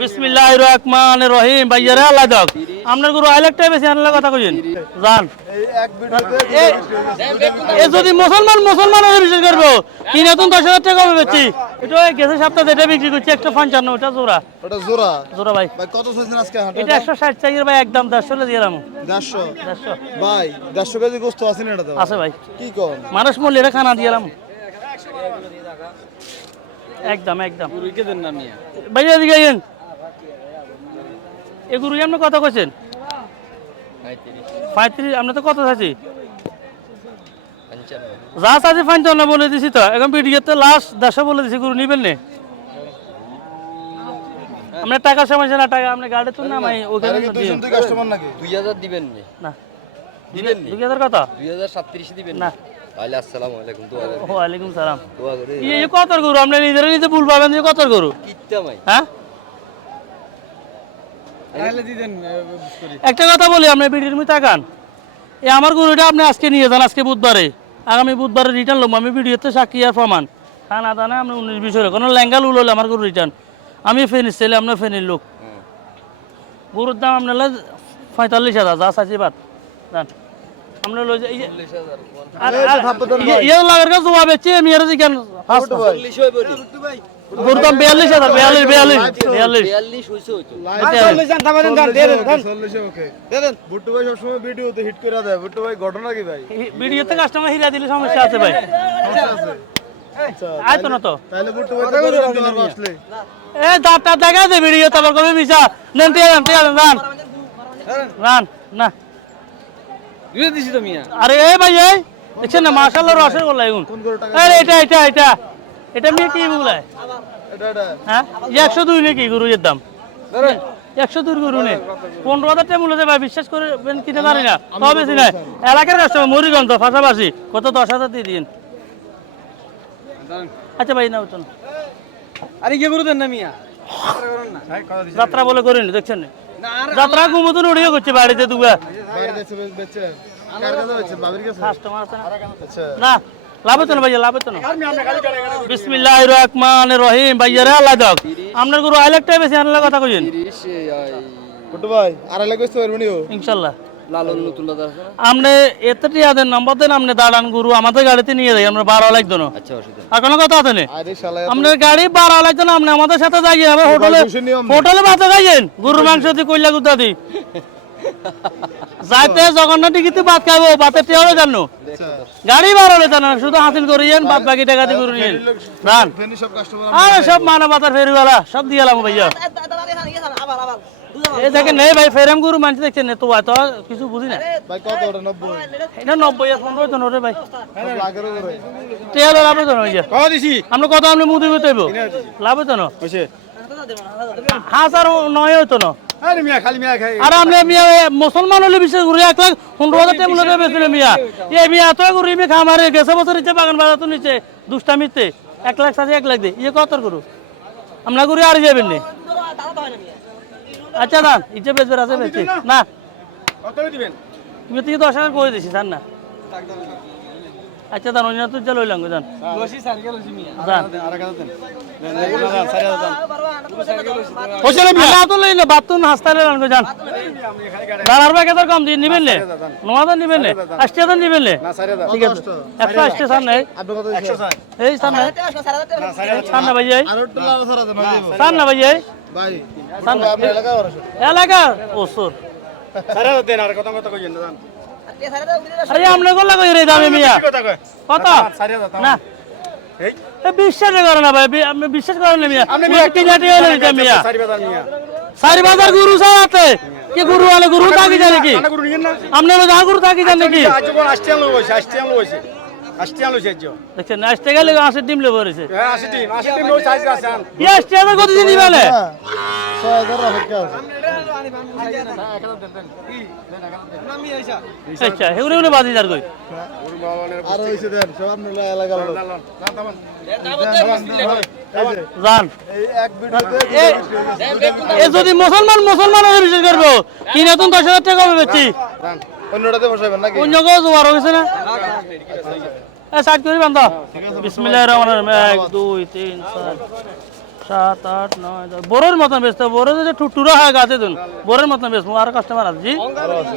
বিসমিল্লাহির রহমানির রহিম ভাইয়ারে আল্লাহ দাও আপনার গরু আইলেকটাই বেশি আনলে কথা কইছেন জান এই এক ভিডিওতে এ যদি মুসলমান হলে বিশেষ করব কি নতুন 10000 টাকা হবে বেচি এটা গেছে সপ্তাহে এটা বিক্রি করছি 155 ওটা জোড়া ভাই কত চাইছেন আজকে হাটে এটা 160 চাইয়ের ভাই একদম 150 দিয়ে দিলাম 150 ভাই 150 কেজি গোশত আছে না এটাতে আছে ভাই কি কোন মানুষ মূল্য এটা খানা দিলাম একদম গুরুকে দেন না মিয়া ভাইয়া দিকে আইন এ গুরু আপনি কত কইছেন 35 আমরা তো কত আছি যা আছে 55 বলে দিছি তো এখন ভিডিওতে লাস্ট 100 বলে দিছি গুরু নিবেন না আমরা টাকা সমস্যা না টাকা আপনি গাড়ি তো না ভাই ওখানে দিন তুই কাস্টমার নাকি 2000 দিবেন না দিবেন 2000 কত 2037 দিবেন না তাহলে আসসালামু আলাইকুম ওয়া আলাইকুম সালাম দোয়া করে এই কত গরু আপনি নিজে ভুল পাবেন যে কত গরু কিত্তা ভাই হ্যাঁ তাহলে দিবেন একটা কথা বলি আপনি ভিডিওর মধ্যে তাকান এই আমার গরুটা আপনি আজকে নিয়ে যান আজকে বুধবারে আগামী বুধবারে রিটার্ন লম আমি ভিডিওতে সাক্ষী আর প্রমাণ খানা দানা আপনি 19 20 কোনো লেঙ্গাল উললে আমার গরু রিটার্ন আমি ফেনিস ছেলে আপনার ফেনির লোক গরুর দাম আপনার 45,000 যা চাইছি বাদ জান আমরা লই যাই ইয়ে লাগার কাছে জবাব বেচে আমি আর কেন 40 হই বলি গরুর দাম 42,000 42 হইছে হইতো বুট্টু ভাই সবসময় ভিডিওতে হিট করে দেয় বুট্টু ভাই ঘটনা কি ভাই ভিডিওতে কাস্টমার হিরা দিলে সমস্যা আছে ভাই আইতো না তো তাহলে বুট্টু ভাই তো আসলে এ দাঁতটা দেখা দে ভিডিও তারপর কবে মিশা নেন রান না দিয়ে দিছি তো মিয়া আরে এ ভাই এই দেখছেন না মাশাআল্লাহ রসের গোল্লা এখন আরে এটা মিয়া কি বলায় এটা হ্যাঁ 102 নাকি গরুর দাম 102 গরু নে 15,000 টাকা মূল্য ভাই বিশ্বাস করবেন কিনা জানি না তবে বেশি না এলাকার কাস্টমার মরিগঞ্জ পাশাপাশি কত 10,000 দিয়ে দিন আচ্ছা ভাই নাও চল আরে কি গরু দেন না মিয়া যাত্রা বলে করেন দেখছেন না যাত্রা ঘুমতন উড়িয়ে করছে বাড়িতে দুবা বাইরে দেশে বেচে কার কাছে বেচে বাবির কাছে কাস্টমার আছে আচ্ছা না লাভ হতো না ভাইয়া লাভ হতো না বিসমিল্লাহির রহমানির রহিম ভাইয়ারে আল্লাহ দাও আপনার গরু আইলেকটাই বেশি আনলে কথা কইছেন বুট্টু ভাই আর লাগে কইতে পারবেনিও ইনশাআল্লাহ লালন নতুল্লাহ আছে না আপনি এতটি আদেন নম্বর দেন আপনি দাঁড়ান গরু আমাদের গাড়িতে নিয়ে যাই আমরা 12 লাগতো না আচ্ছা অসুবিধা আর কোনো কথা আছে না আরে শালা আপনার গাড়ি 12 লাগতো না আপনি আমাদের সাথে যাই আমরা হোটেলে ভাত খাইছেন গরুর মাংস দিয়ে কইলা গুদা দি যাইতে জগন্নাথ টিকিতে ভাত খাবো ভাতের টেয়ারও জানো গাড়ি 12 লেতা না শুধু হাসিল করিয়েন বাদ বাকি টাকা দিয়ে গরু নিয়েন রান ফেনি সব কাস্টমার আরে সব মানবতার ফেরিওয়ালা সব দিয়ালাম ভাইয়া এই দেখেন নেই ভাই ফেরাম গরু মানছি দেখছেন তো এত কিছু বুঝি না ভাই কত ওটা 90 এটা 90 আর 15 তো নরে ভাই লাগের করে তেল লাভ তো না ভাইয়া কত দিছি আমরা কত আপনি মুদি করতে হইব লাভ তো না হইছে হাজার নয় হইতো না আরে মিয়া খালি মিয়া খাই আর আপনি মিয়া মুসলমান হলে বিশেষ করে 1,15,000 টাকা মূল্য বেচলে মিয়া এই মিয়া এত গরু ইমে খামারে গেছে বছর নিচে বাগান বাজার তো নিচে দুষ্টামিতে 1 লাখ সাথে 1 লাখ দে ইয়ে কত গরু আমরা গরু আর যাবেন না আচ্ছা দান ইচ্ছে বেচবে আছে বেচে না কত দিবেন তুমি থেকে 10,000 কই দিছি জান না আচ্ছা দান অন্য তো চল লইলাম জান লসি সার্কেল লসি মিয়া জান আর কাজ দেন হোসেন মিয়া না তো লই না বাতুন হাসতালে লান জান দাঁড়ার ভাই কত কম দিন নিবেন না নোয়াদা নিবেন না 80,000 নিবেন না না সারিয়া দাও ঠিক আছে 180 সামনে আপনি কত দিছেন 100 এই সামনে সামনে ভাই এই আর ওটা লাল সারা দেন ভাই সামনে ভাই এই ভাই সামনে আপনি এলাকা ওরছ এলাকা ওসর সারিয়া দেন আর কত কত কইছেন জান আরে আমনে গলা কই রে দামে মিয়া কথা কয় কত সারিয়া দাও না এই বিশ্বাস করে না ভাই আমি বিশ্বাস করেন না মিয়া আপনি কি জাতি হলো এটা মিয়া সারি বাজার মিয়া সারি বাজার গুরু সাথে কি গুরু আলে গুরু থাকি জানে কি কানা গরু নিয়েন না আপনি যা গুরু থাকি জানে কি আজ কোন আসতে আলো হইছে আসতে আলো হইছে দেখছেন আসতে গেলে 80 ডিম লে পড়েছে হ্যাঁ 80 টিম ওই সাইজ আছে আন কি আসতে আবার কত দিন বলে 6000 অপেক্ষা আছে আচ্ছা হেগুনে বাজিদার কই আর হইছে দেন সব আপনারা এলাকা লোক জান এই এক ভিডিওতে এ যদি মুসলমান হলে বিশেষ করব কি নতুন 10,000 টাকা হবে বেচি অন্যটাতে বসাবেন নাকি অন্য কেউ জোয়ার হয়েছে না এ সাইড করি বান্ধব বিসমিল্লাহির রহমানির রহিম 1 2 3 4 7 8 9 10 বড়ের মতন বেচতে বড় যে টুটুরা হয় গাছে দিন বড়ের মতন বেচবো আর কাস্টমার আছে জি আরো আছে।